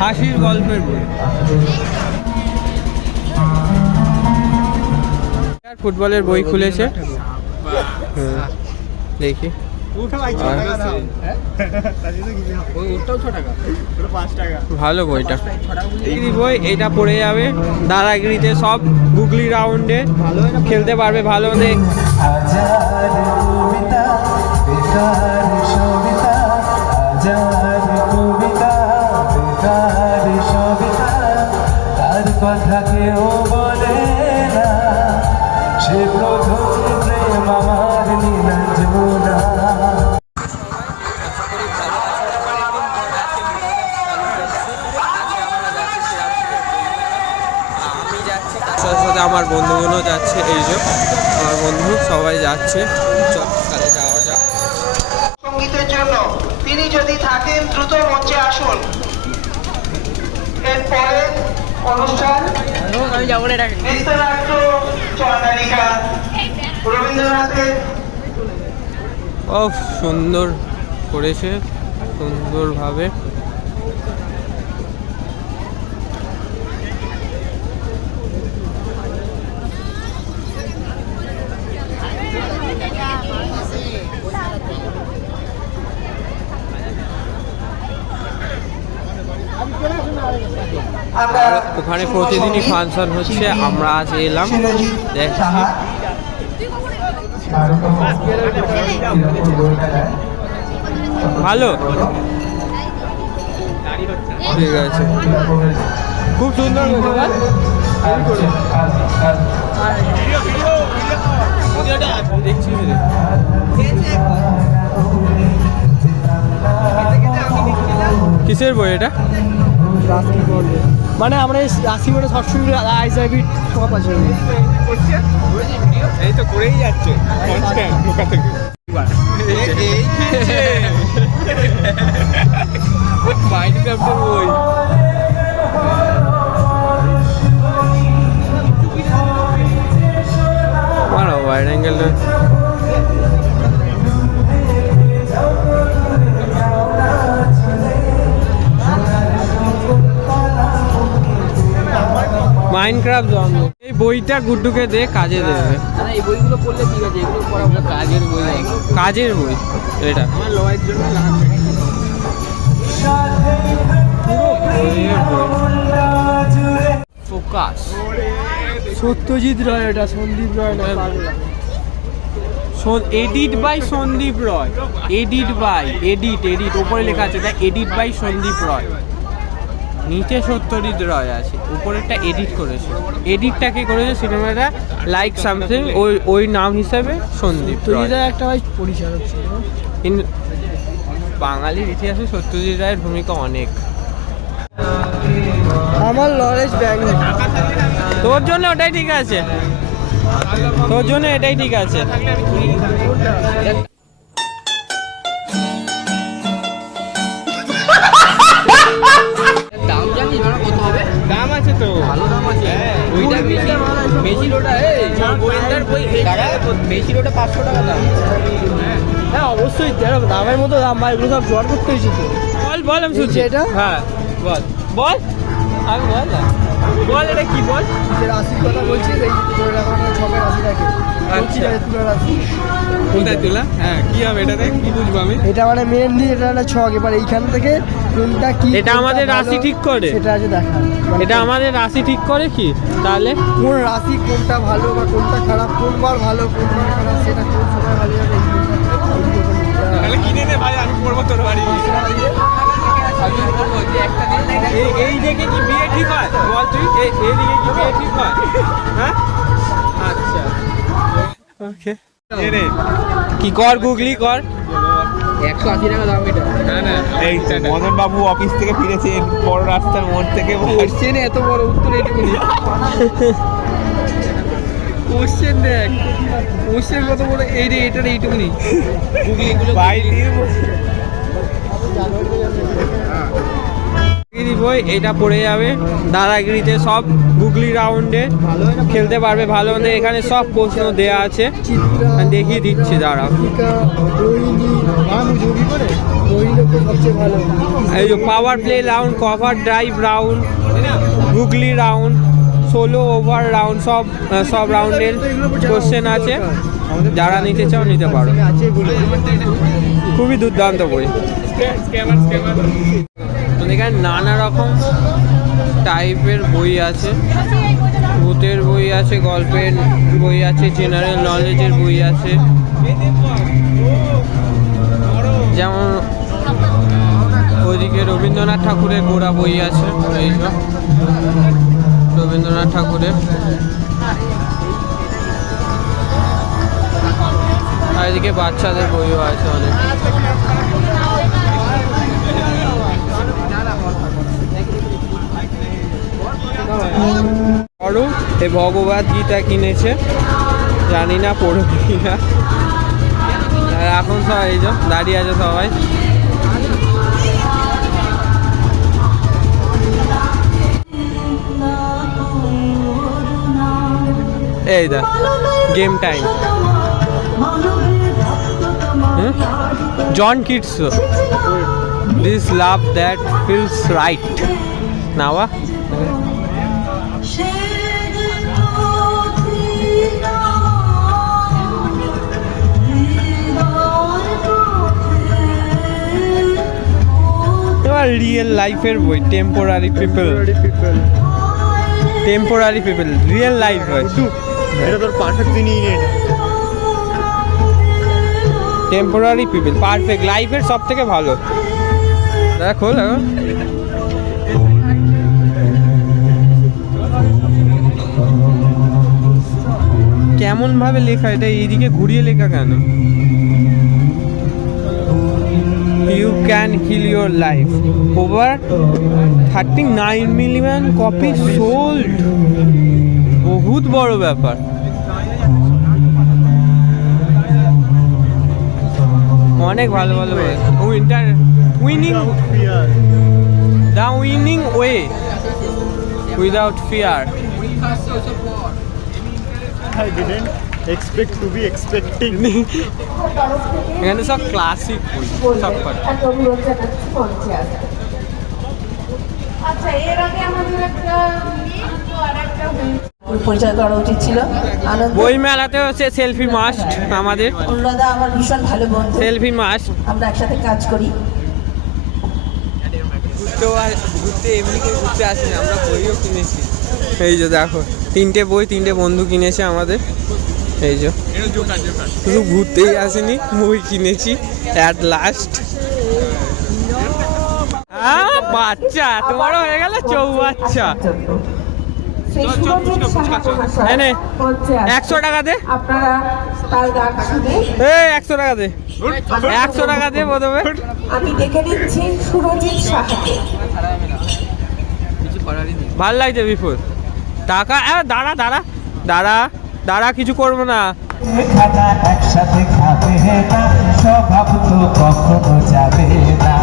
হাসির গল্পের বই। ফুটবলের বই খুলেছে, দেখি ভালো বইটা। বই এটা পড়ে যাবে দাদাগিরিতে, সব গুগলি রাউন্ডে খেলতে পারবে ভালো। কথা কেউ বলে না, সে প্রথম প্রেম আমার নীলাঞ্জনা। আমি যাচ্ছি, তার সাথে আমার বন্ধুগুলো যাচ্ছে, এই যে আমার বন্ধু সবাই যাচ্ছে। চল তাহলে যাওয়া যাক। সঙ্গীতের জন্য তিনি যদি থাকেন দ্রুত মঞ্চে আসুন। এরপরে অনুষ্ঠান নৃত্যনাট্য চন্দ্রিকা রবীন্দ্রনাথের। ও সুন্দর করেছে, সুন্দরভাবে। ওখানে প্রতিদিনই ফাংশন হচ্ছে, আমরা আজ এলাম দেখছি। ভালো, ঠিক আছে, খুব সুন্দর দেখছি। কিসের বই এটা? মানে আমরা রাশি বোর্ডে সবসময় আইজাবি টপ আছে, এই তো করেই যাচ্ছে লোকা থেকে। মাইনক্রাফটের বই। মারো ওয়াইড অ্যাঙ্গেলটা। মাইনক্রাফট জন্ম। এই বইটা গুড্ডুকে দে, কাজে দেবে। এই বইগুলো পড়লে ঠিক আছে, এগুলো পড়া কাজের বই। কাজের বই এটা আমার লয়ের জন্য ফোকাস। সত্যজিৎ রায়, এটা সন্দীপ রায় না? Edit by Sandip Roy. Edit by edit উপরে লেখা আছে, এটা এডিট বাই সন্দীপ রয়। নিচে সত্যজিৎ রয় আছে, উপরেরটা এডিট করেছে। এডিটটা কে করেছে? সিনেমাটা লাইক সামথিং, ওই নাম হিসাবে সন্দীপ রয়। একটা ভাই পরিচালক ছিল। বাঙালির ইতিহাসে সত্যজিৎ রায়ের ভূমিকা অনেক। আমার লরেন্স ব্যাংক। তোর জন্য ওটাই ঠিক আছে, তোর জন্য এটাই ঠিক আছে। দাম জানিস না কত হবে? দাম আছে তো, ভালো দাম আছে। ওইটা বেশি ওটা গোয়েন্দার বই, বেশি ওটা 500 টাকা দাম। হ্যাঁ অবশ্যই দামের মতো দাম ভাই, এগুলো সব জোয়ার করতে হয়েছে তো। বল আমি শুনছি এটা। হ্যাঁ বল বল, আমি বল না, বল এটা কি? বল যে রাশির কথা বলছি, এই ছকের রাশি থাকে। আচ্ছা, কোথায় তোলা? হ্যাঁ কি হবে এটাতে, কি বুঝবো আমি? এটা মানে মেনলি এটা একটা ছক। এবার এইখান থেকে কোনটা কি, এটা আমাদের রাশি ঠিক করে, সেটা আছে দেখা। এটা আমাদের রাশি ঠিক করে কি তাহলে? কোন রাশি কোনটা ভালো বা কোনটা খারাপ, কোনবার ভালো কোনবার খারাপ, সেটা কোন সময় ভালো যাবে, তাহলে কিনে নে ভাই, আমি পড়বো তোর বাড়ি। এই দিকে কি বিয়ে ঠিক হয় বল তুই? এই দিকে কি বিয়ে ঠিক হয়? হ্যাঁ আচ্ছা ওকে, কি কর গুগলি কর। 180 টাকা দাম এটা। না না, এই মদন বাবু অফিস থেকে ফিরেছে বড় রাস্তার মোড় থেকে। কোশ্চেন এত বড়, উত্তর এইটুকুনি। কোশ্চেন দেখ, কোশ্চেন কত বড়, এই রে এটার এইটুকুনি। বই, এটা পড়ে যাবে দাদাগিরিতে সব গুগলি রাউন্ডে খেলতে পারবে ভালো মন্দ। এখানে সব প্রশ্ন দেয়া আছে, আমি দেখিয়ে দিচ্ছি দাঁড়াও। এই যে power play round, cover drive round, googly round, solo over round, সব রাউন্ডের কোশ্চেন আছে। যারা নিতে চাও নিতে পারো, খুবই দুর্দান্ত বই। এখানে নানা রকম টাইপের বই আছে, ভূতের বই আছে, গল্পের বই আছে, জেনারেল নলেজের বই আছে। যেমন ওইদিকে রবীন্দ্রনাথ ঠাকুরের গোড়া বই আছে, এইসব রবীন্দ্রনাথ ঠাকুরের। আর এদিকে বাচ্চাদের বইও আছে অনেক। অরূপ এই ভগবদ গীতা কিনেছে, জানি না পড়বে কিনা। আর এখন সবাই এই যে দাঁড়িয়ে আছে সবাই। এই the game time, John kids, this love that feels right now. Real লাইফের বই, temporary people, temporary people, real life হয়। এটা তোর পারফেক্ট দিনই নেই, টেম্পোরারি পিপল পারফেক্ট লাইফের সব থেকে ভালো। দেখো দেখো কেমন ভাবে লেখা, এটা এইদিকে ঘুরিয়ে লেখা কেন? You can heal your life. Over 39 million copies sold. বহুত বড় ব্যাপার। অনেক ভালো ভালো বই। Winning the winning way without fear. I didn't expect to be expecting. এখানে সব ক্লাসিক বই, সব কটা। আচ্ছা, এর আগে আমাদের একটা পরিচয় করা উচিত ছিল। আনন্দ বই মেলাতে হচ্ছে সেলফি মাস্ট, আমাদের অনুরাধা আমার ভীষণ ভালো বন্ধু, সেলফি মাস্ট। আমরা একসাথে কাজ করি। ঘুরতে এমনি করে ঘুরতে আসি না, আমরা বইও কিনেছি। এই যে দেখো তিনটে বই, তিনটে বন্ধু কিনেছে আমাদের। এই যে শুধু ঘুরতেই আসেনি, বই কিনেছি অ্যাট লাস্ট। বাচ্চা তোমারও হয়ে গেল চৌবাচ্চা। সেই সুরজিৎ সাহা মহাশয় এনে মঞ্চে আসছেন। 100 টাকা দে। আপনারা তার গান শুনে 100 টাকা দে, 100 টাকা দে প্রথমে। আমি দেখে নিচ্ছি সুরজিৎ সাহাকে। ভাল লাগছে বিপুল টাকা। দাঁড়া দাঁড়া দাঁড়া দাঁড়া, কিছু করবো না। খানা একসাথে খাবে না, স্বভাব তো কখনো যাবে না।